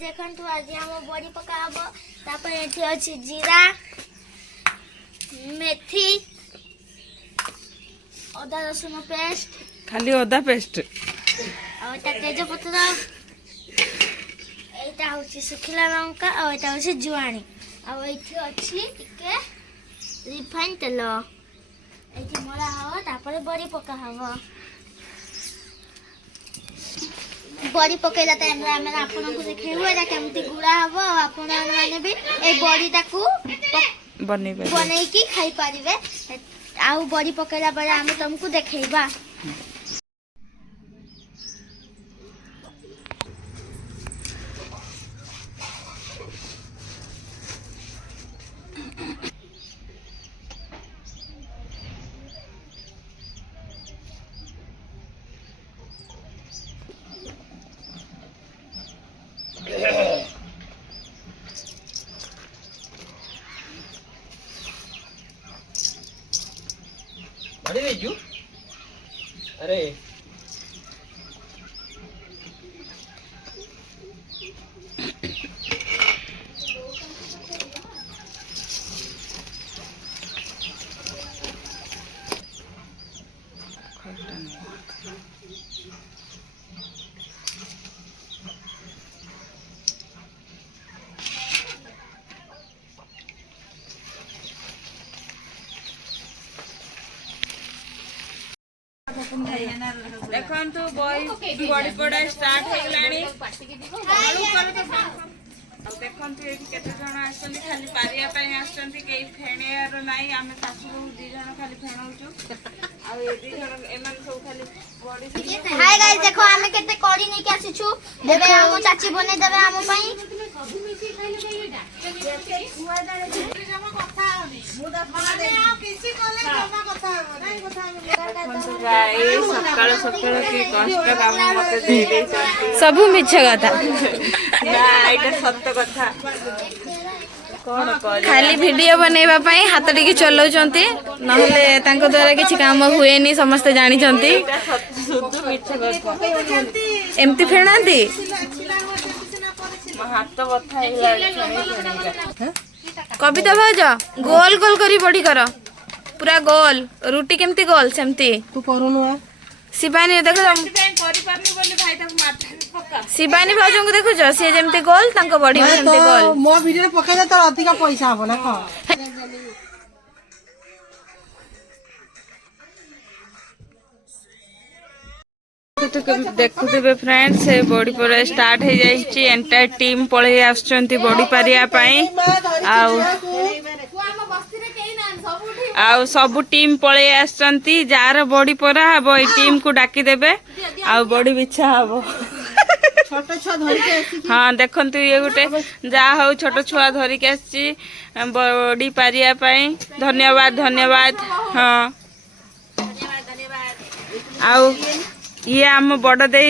देखंतु आज हम बड़ी पका हबो तापर एठी अछि जीरा मेथी अदा रसुन पेस्ट खाली अदा पेस्ट और तेज पत्र एटा होछि सुखिला लंका और एटा होछि जुआनी और एठी अछि टिके रिफाइन तेल एठी मोला हबो तापर बड़ी पका हबो बड़ी पकेला टाइम रे हम आपन को देखेबो एटा केमती गुड़ा हबो आपन माने भी ए बड़ीटा को बनै की खाई परिबे आउ बड़ी पकेला बड़ा हम तुमको देखेबा अरे रेजू अरे देखंतु बड़ी पड़ा स्टार्ट हो गलानी देखंतु ये केते जण आछन खाली पारिया पय आछन के फेणेयार नाही आमे सासु दी जण खाली फेणौचु आ ए दी जण एमन सब खाली बड़ी हाय गाइस देखो आमे केते कड़ी नै के आछिछु देबे हम चाची बने देबे हम पई सब मिसी खाइले पईटा जेते हुआ दाने जमा कथा होनी मुदा माने आ किसी कोले जमा कथा हो नै कथा हम गाइस सकाळ सकाळ के कष्ट काम मते दे दे सब मिछ कथा ना एटा सत्य कथा कोन कर खाली वीडियो बनैबा पई हाथ टिके चलाउचंती नहले तांको द्वारा किछि काम हुएनी समस्त जानि चंती शुद्ध मिछ कथा एमती फेणांती हाथ बथा हिला कविता भाज गोल गोल करी बड़ी कर पूरा गोल रुटी केमती गोल सेमती तू करूनु शिवानी देखो करि पारनी बोली भाई तक माथा पक्का शिवानी भाजों को देखो जो सी जेमती गोल तांको बड़ी सेमती गोल मो वीडियो रे पकाय त अधिक पैसा हबो ना ख देखुथिबे फ्रेंड्स से बॉडी पर स्टार्ट हो जाइछि एंटायर टीम पळे आछंती बॉडी पारिया पई आउ सब टीम पळे आछंती जार बॉडी परा हबो ए टीम को डाकी देबे आउ बॉडी बिछा हबो छोट छ धरि के आसी हां देखंतु ये गुटे जा हो छोट छुआ धरि के आछि बॉडी पारिया पई धन्यवाद धन्यवाद हां आउ ये आम बड़ दे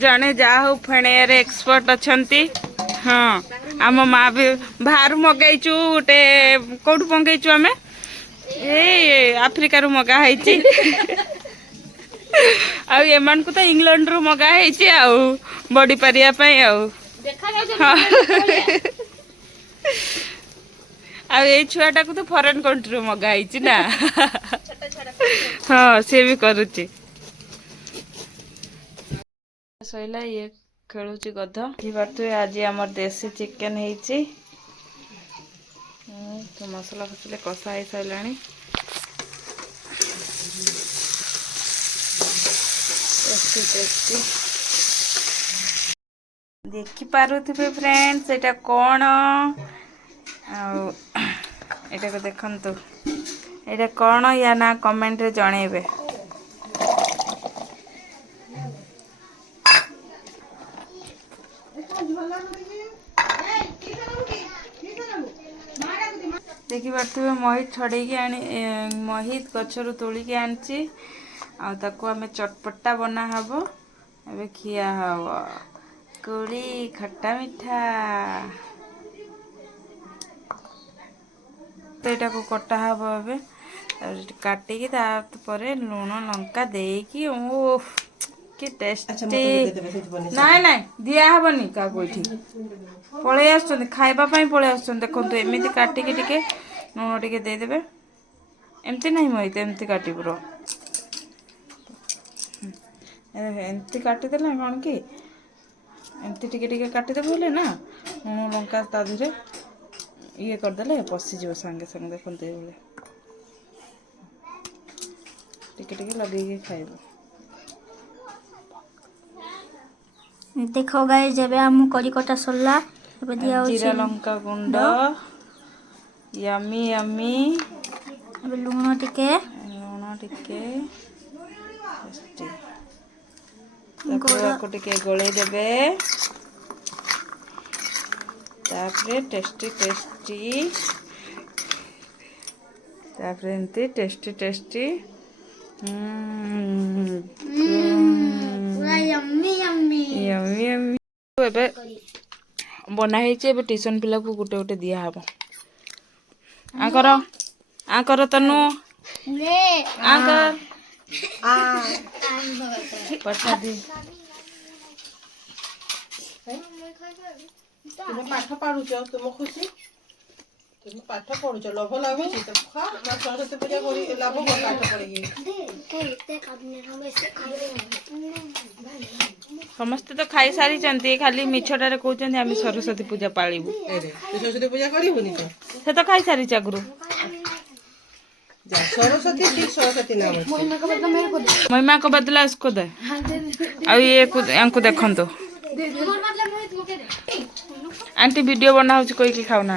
जने जा हो फेणेयर एक्सपर्ट अछंती हाँ आम माँ भी बाहर मगाइचु गोटे कौटू मंगाइचु आमे ए आफ्रिका रु मगा हैची आ एमान को तो इंग्लैंड रु मगा हैची आ बॉडी पारिया पई आ आ ए छुआटा को तो फॉरेन कंट्री रु मगा हैची ना हाँ से भी करूची सैला ये खेलुची गध बारे आज आम देसी चिकेन है तो मसला फसले कषा हो सारा देखी पारुथिबे फ्रेंड्स एटा कौन एटा को देखंतु एटा कौन या ना कमेंट रे जणेबे देखी पारे महित छड़े आनी महित गचर तोलिकी आनी आम चटपटा बना हब ए खिया हब कोली खट्टा मिठा तो यहाँ को कटा हब ए काटिकी लुण लंका देकी କି ଟେଷ୍ଟି। ନାଇଁ ନାଇଁ ଦିଆହବନି କାହାକୁ ଏଠି, ପଳେଇ ଆସୁଛନ୍ତି ଖାଇବା ପାଇଁ ପଳେଇ ଆସୁଛନ୍ତି। ଦେଖନ୍ତୁ ଏମିତି କାଟିକି ଟିକେ ଲୁଣ ଟିକେ ଦେଇଦେବେ। ଏମିତି ନାହିଁ ମହିତ ଏମିତି କାଟିବୁ ର, ଏମିତି କାଟିଦେଲେ କ'ଣ କି ଏମିତି ଟିକେ ଟିକେ କାଟିଦେବୁ ହେଲେ ନା ଲୁଣ ଲଙ୍କା ତା ଦେହରେ ଇଏ କରିଦେଲେ ପଶିଯିବ ସାଙ୍ଗେ ସାଙ୍ଗେ। ଦେଖନ୍ତୁ ଏଇଭଳିଆ ଟିକେ ଟିକେ ଲଗେଇକି ଖାଇବ। ଦେଖ ଗାଇସ୍ ଏବେ ଆମ କଡି କଟା ସରିଲା। ଏବେ ଦିଆ ଜିରା ହଉଛି ଲଙ୍କା ଗୁଣ୍ଡ, ୟମି ୟମି, ଏବେ ଲୁଣ ଟିକେ, ଲୁଣ ଟିକେ, ତାପରେ ଆକୁ ଟିକେ ଗୋଳେଇ ଦେବେ। ତାପରେ ଟେଷ୍ଟି ଟେଷ୍ଟି, ତାପରେ ଏମିତି ଟେଷ୍ଟି ଟେଷ୍ଟି ଏବେ ବନା ହେଇଛି। ଏବେ ଟ୍ୟୁସନ୍ ପିଲାକୁ ଗୋଟେ ଗୋଟେ ଦିଆହବ। ଆଙ୍କର ତନୁ ପ୍ରସାଦି ତୁମେ ପାଠ ପଢୁଛ, ତୁମ ଖୁସି, ତୁମେ ପାଠ ପଢୁଛ, ଲୋଭ ଲାଗୁଛି ତ ଖାଅ। ସରସ୍ୱତୀ ପୂଜା କରି ଲାଭ କଣ ପାଠ ପଢିକି? ସମସ୍ତେ ତ ଖାଇସାରିଛନ୍ତି, ଖାଲି ମିଛଟାରେ କହୁଛନ୍ତି ଆମେ ସରସ୍ୱତୀ ପୂଜା ପାଳିବୁ। ତୁ ସରସ୍ୱତୀ ପୂଜା କରିବୁନି ତ? ସେ ତ ଖାଇସାରିଛି ଆଗରୁ। सरस्वती ठीक सरस्वती नाम है। महिमा को बदला इसको दे। अब ये को देखो तो आंटी वीडियो बना कोई की खाऊ ना।